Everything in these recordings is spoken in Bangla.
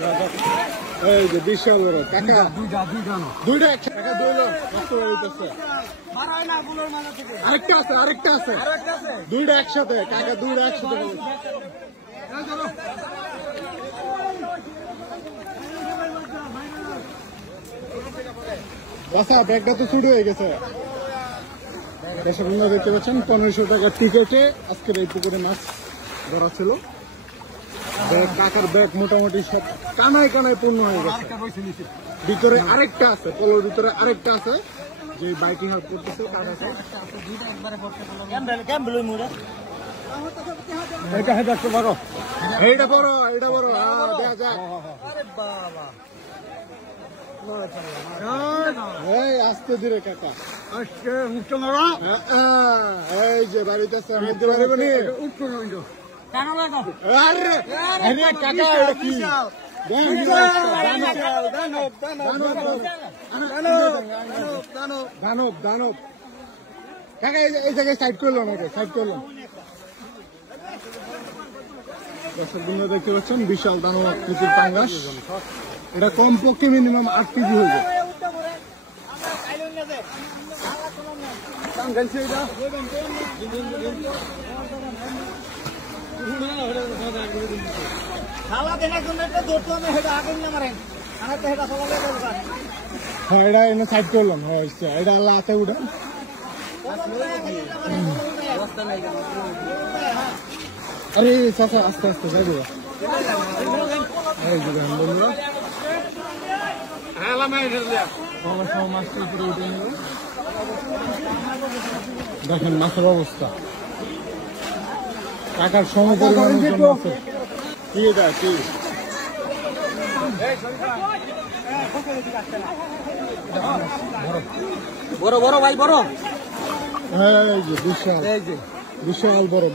এই যে বিশাল বড় টাকা দুইটা একশো টাকা দুইলো কষ্ট হইতেছে আরেকটা আছে দুইটা একসাথে টাকা দুইটা একসাথে বাসা ব্যাগটা তো ছুট হয়ে গেছে। দর্শক বন্ধুরা দেখতে পাচ্ছেন 1500 টাকার টিকেটে আজকের এই পুকুরে মাছ ধরা ছিল। টাকার ব্যাগ মোটামুটি সব কানায় পূর্ণ হয়ে গেছে। ভিতরে আরেকটা আছে, পলোর ভিতরে আরেকটা আছে যে বাইকিং হাট করতেছে তার আছে। এইটা বড় দেখা যায়। এই আস্তে ধীরে কাকা এই যে বাড়িতে আছে হাঁটতে পারবে নি দানব কাকা এই জায়গায় সাইড করলো নাকি সাইড করলো। দর্শক বন্ধুরা দেখতে পাচ্ছেন বিশাল দানব আকৃতির পাঙ্গাস। এটা কমপক্ষে মিনিমাম 8 কেজি হয়ে যায়। হ্যাঁ এটা এনে সাইড করলাম এটা আল্লাহ হাতে উঠে আরে চাচা আস্তে আস্তে যাই দেবো। এই যে বন্ধুরা মাছটা উপরে উঠে নিল। দেখেন মাছের অবস্থা টাকার সমপরিমাণের জন্য আছে। কি এটা কি বড় ভাই বড় এই যে বিশাল বড়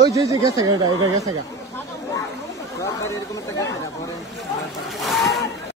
ওই যে গেছে এটা গেছে গা।